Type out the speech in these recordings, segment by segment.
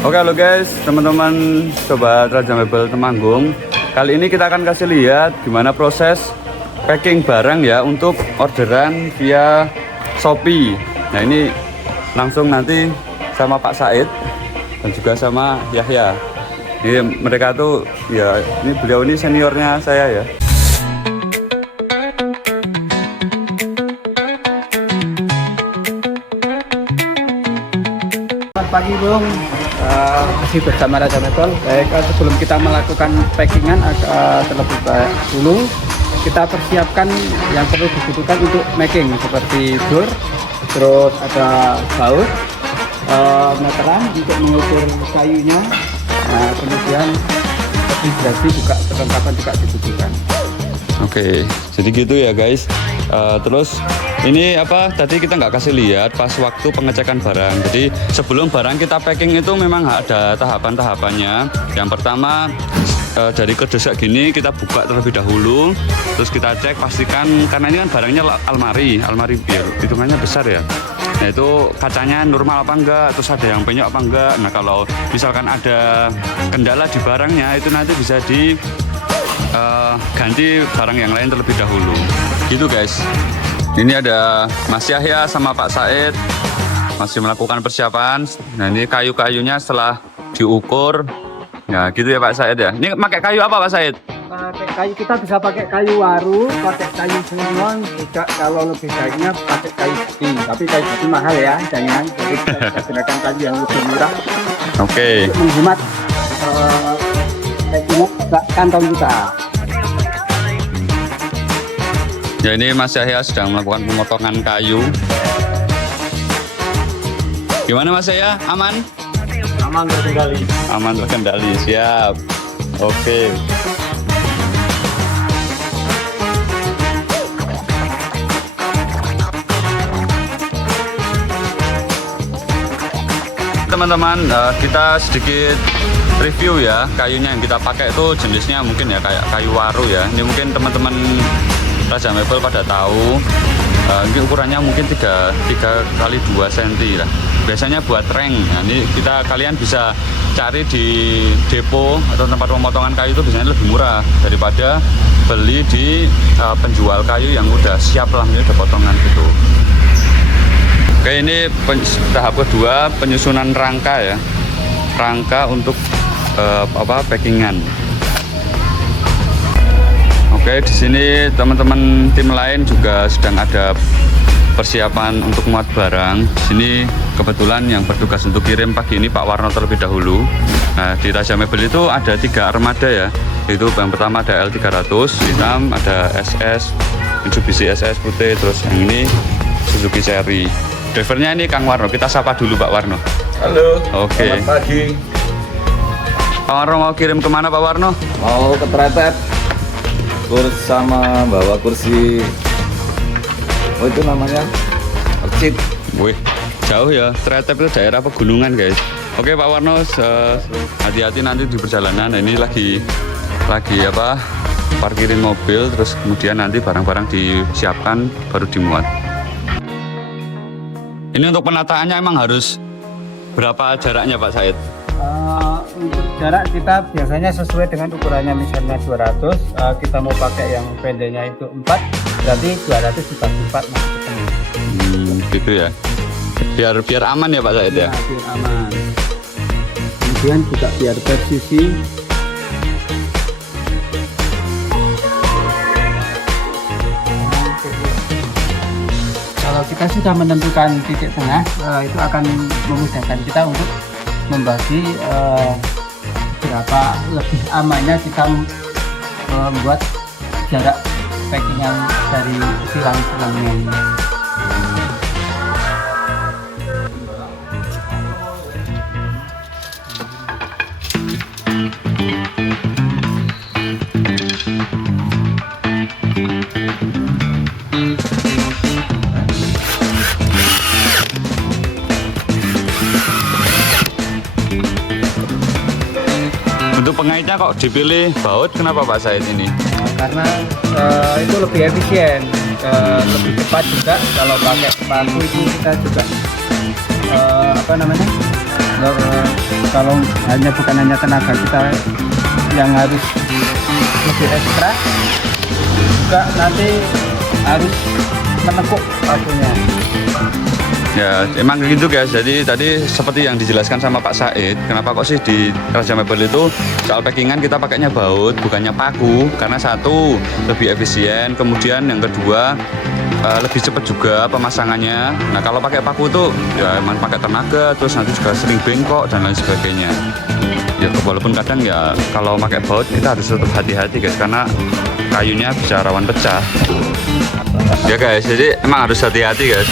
Oke halo guys, teman-teman sobat Raja Mebel Temanggung. Kali ini kita akan kasih lihat gimana proses packing barang ya untuk orderan via Shopee. Nah ini langsung nanti sama Pak Said dan juga sama Yahya. Ini mereka tuh ya, ini beliau ini seniornya saya ya. Selamat pagi Bung, masih bersama Raja Mebel. Baik, sebelum kita melakukan packingan terlebih dahulu kita persiapkan yang perlu dibutuhkan untuk making seperti door, terus ada baut, meteran untuk mengukur kayunya, kemudian vibrasi juga perlengkapan juga dibutuhkan. Oke, jadi gitu ya guys. Terus ini apa tadi kita nggak kasih lihat pas waktu pengecekan barang. Jadi sebelum barang kita packing itu memang ada tahapan-tahapannya. Yang pertama dari kardus kayak gini kita buka terlebih dahulu. Terus kita cek pastikan, karena ini kan barangnya almari biar hitungannya besar ya. Nah itu kacanya normal apa enggak, terus ada yang penyok apa enggak. Nah kalau misalkan ada kendala di barangnya itu nanti bisa di ganti barang yang lain terlebih dahulu gitu guys. Ini ada Mas Yahya sama Pak Said masih melakukan persiapan. Nah ini kayu-kayunya setelah diukur. Nah gitu ya Pak Said ya. Ini pakai kayu apa Pak Said? Pakai kayu, kita bisa pakai kayu waru, pakai kayu semon, juga kalau lebih baiknya pakai kayu putih. Tapi kayu putih mahal ya, jangan. Jadi kita gunakan kayu yang lebih murah. Oke. Untuk menghemat kantong kita. Ya ini Mas Yahya sedang melakukan pemotongan kayu. Gimana Mas Yahya? Aman? Aman terkendali. Aman terkendali, siap. Oke. Teman-teman, kita sedikit review ya. Kayunya yang kita pakai itu jenisnya mungkin ya kayak kayu waru ya. Ini mungkin teman-teman Raja Mebel pada tahu. Ini ukurannya mungkin 3 kali 2 cm lah. Biasanya buat reng. Nah, ini kalian bisa cari di depo atau tempat pemotongan kayu itu biasanya lebih murah daripada beli di penjual kayu yang udah siap lah, ini udah potongan gitu. Oke, ini tahap kedua penyusunan rangka ya. Rangka untuk packingan. Oke, di sini teman-teman tim lain juga sedang ada persiapan untuk muat barang. Di sini kebetulan yang bertugas untuk kirim pagi ini Pak Warno terlebih dahulu. Nah, di Raja Mebel itu ada 3 armada ya. Itu yang pertama ada L300 hitam, ada SS, Mitsubishi SS putih, terus yang ini Suzuki Seri. Drivernya ini Kang Warno. Kita sapa dulu Pak Warno. Halo. Oke. Selamat pagi. Pak Warno mau kirim kemana Pak Warno? Mau ke Tretet. Kursi sama bawa kursi. Oh itu namanya Orchid. Wih, jauh ya. Tretet itu daerah pegunungan guys. Oke Pak Warno, hati-hati nanti di perjalanan. Nah, ini lagi apa? Parkirin mobil, terus kemudian nanti barang-barang disiapkan baru dimuat. Ini untuk penataannya emang harus berapa jaraknya Pak Said? Untuk jarak kita biasanya sesuai dengan ukurannya, misalnya 200, kita mau pakai yang pendeknya itu 4, berarti 200 dibagi 4 masuk ketemu. Gitu ya. Biar aman ya Pak Said ya. Biar aman. Kemudian juga biar presisi. Kalau kita sudah menentukan titik tengah, itu akan memudahkan kita untuk membagi berapa lebih amannya kita membuat jarak packingan dari silang-silangnya ini. Untuk pengaitnya kok dipilih baut, kenapa Pak Said ini? Karena itu lebih efisien, lebih cepat juga. Kalau pakai paku itu kita juga apa namanya kalau bukan hanya tenaga kita yang harus lebih ekstra, juga nanti harus menekuk pakunya. Ya, emang gitu guys. Jadi tadi seperti yang dijelaskan sama Pak Said, kenapa kok sih di Raja Mebel itu soal packingan kita pakainya baut, bukannya paku? Karena satu, lebih efisien, kemudian yang kedua lebih cepat juga pemasangannya. Nah, kalau pakai paku tuh ya emang pakai tenaga, terus nanti juga sering bengkok dan lain sebagainya. Ya, walaupun kadang ya kalau pakai baut kita harus tetap hati-hati guys, karena kayunya bisa rawan pecah. Ya guys, jadi emang harus hati-hati guys.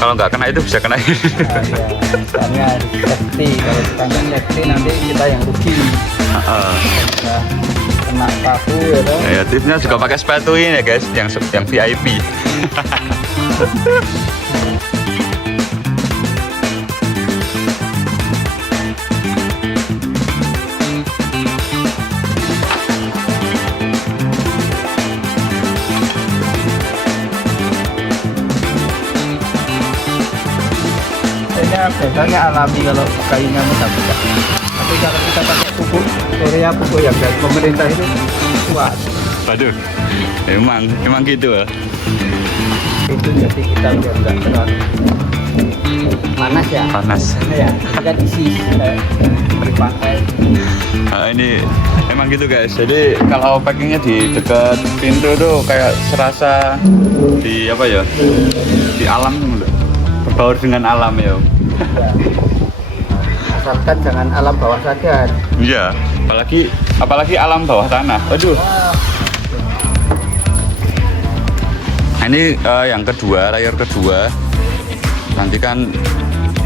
Kalau nggak kena itu bisa kena ini. Nah, ya, soalnya harus safety. Kalau kita nggak safety nanti kita yang rugi. Bisa kena paku ya toh. Ya, tipsnya juga pakai sepatu ini ya guys, yang VIP. Biasanya alami kalau kayunya mudah pecah. Tapi kalau kita pakai pupuk, Korea pupuk yang dari pemerintah itu kuat. Waduh, emang gitu ya. Itu jadi kita biar nggak terlalu panas ya. Panas. Ya, kita isi dipakai. Nah, ini emang gitu guys. Jadi kalau packingnya di dekat pintu tuh kayak serasa di apa ya? Di alam tuh, berbaur dengan alam ya. Asalkan jangan alam bawah saja. Iya, apalagi alam bawah tanah. Aduh. Nah, ini yang kedua, layer kedua. Nanti kan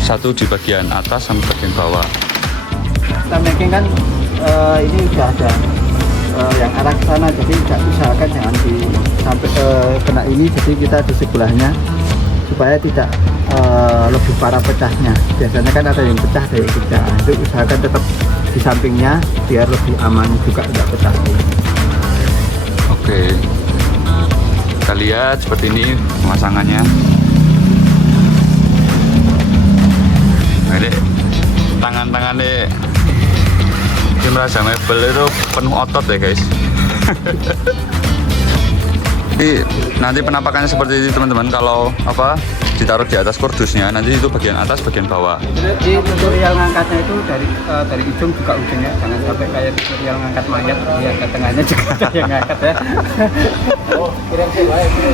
satu di bagian atas sama bagian bawah. Kita making kan ini udah ada yang arah ke sana, jadi usahakan jangan sampai kena ini. Jadi kita di sebelahnya supaya tidak lebih parah pecahnya. Biasanya kan ada yang pecah, ada yang tidak. Itu usahakan tetap di sampingnya biar lebih aman juga, tidak pecah. Oke, kita lihat seperti ini pemasangannya. Ini tangan-tangan tim Raja Mebel itu penuh otot ya guys. Jadi nanti penampakannya seperti ini teman-teman. Kalau apa ditaruh di atas kordusnya, nanti itu bagian atas bagian bawah. Jadi tutorial ngangkatnya itu dari ujung juga ujungnya, jangan sampai kayak tutorial ngangkat mayat ya, ke tengahnya juga ada yang ngangkat ya.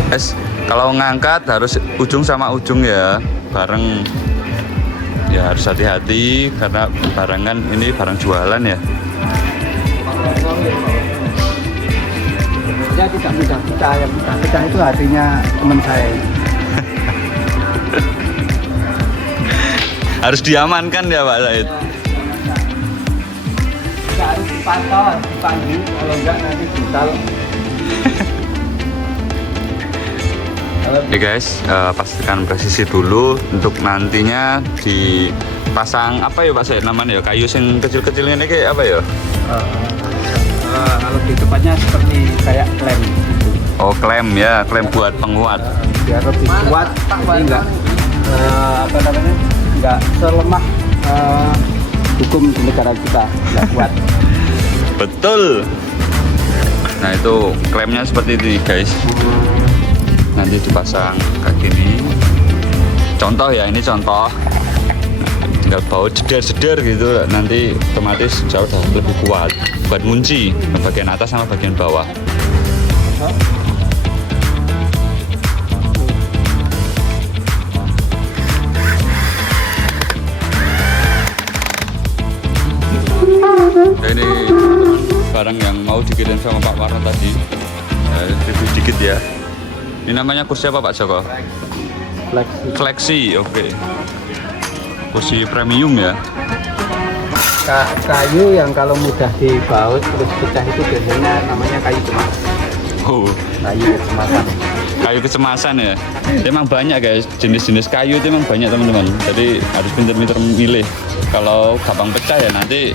Guys, kalau ngangkat harus ujung sama ujung ya, bareng. Ya harus hati-hati karena barangan ini barang jualan ya. Ya tidak mudah pecah, yang mudah pecah itu hatinya teman saya. Harus diamankan ya Pak Said. Tidak harus dipantau, harus dipanggil, kalau enggak nanti brutal. Oke guys, pastikan presisi dulu untuk nantinya dipasang apa ya Pak Said namanya ya, kayu yang kecil-kecil ini kayak apa ya? Kalau lebih tepatnya seperti kayak klem. Oh klem ya, klem buat penguat. Biar lebih kuat, jadi enggak apa namanya, enggak selemah hukum di negara kita, enggak kuat. Betul. Nah itu klemnya seperti ini guys. Nanti dipasang kayak gini. Contoh ya, ini contoh. Tinggal baut jeder-jeder gitu, nanti otomatis jauh lebih kuat buat ngunci bagian atas sama bagian bawah. Ini barang yang mau dikirim sama Pak Warno tadi, review dikit ya. Ini namanya kursi apa Pak Joko? Fleksi, oke. Kursi premium ya. Kayu yang kalau mudah dibaut terus pecah itu biasanya namanya kayu cemas. Oh, Kayu kecemasan. kayu kecemasan ya. Emang banyak guys, jenis-jenis kayu itu emang banyak teman-teman. Jadi harus pintar-pintar memilih. Kalau gampang pecah ya nanti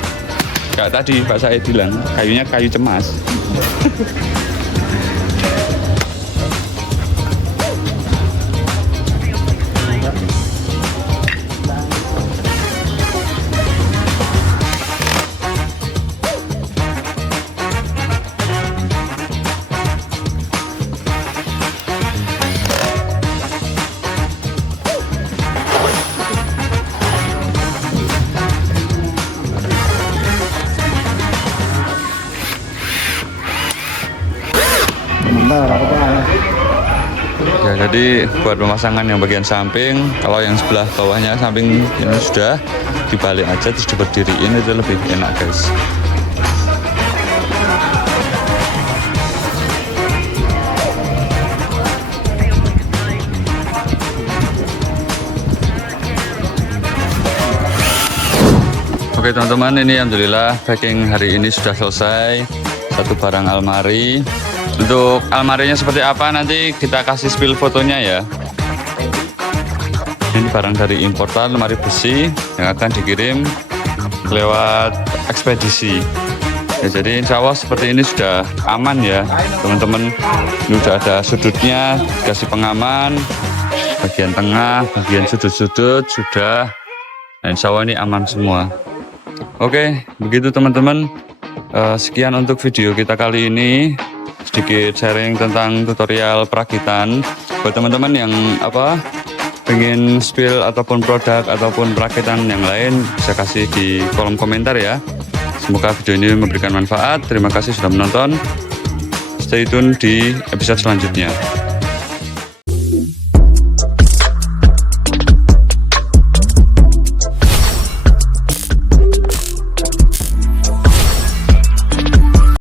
kayak tadi Pak Said bilang, kayunya kayu cemas. Jadi buat pemasangan yang bagian samping, kalau yang sebelah bawahnya samping ini sudah dibalik aja terus diberdiriin, itu lebih enak guys. Oke teman-teman, ini alhamdulillah packing hari ini sudah selesai. Satu barang almari. Untuk almarinya seperti apa nanti kita kasih spill fotonya ya. Ini barang dari importan, lemari besi yang akan dikirim lewat ekspedisi. Ya, jadi insya Allah seperti ini sudah aman ya teman-teman. Ini sudah ada sudutnya, dikasih pengaman, bagian tengah, bagian sudut-sudut sudah. Nah, insya Allah ini aman semua. Oke, begitu teman-teman. Sekian untuk video kita kali ini. Sedikit sharing tentang tutorial perakitan. Buat teman-teman yang pengen spill ataupun produk ataupun perakitan yang lain, bisa kasih di kolom komentar ya. Semoga video ini memberikan manfaat. Terima kasih sudah menonton. Stay tune di episode selanjutnya.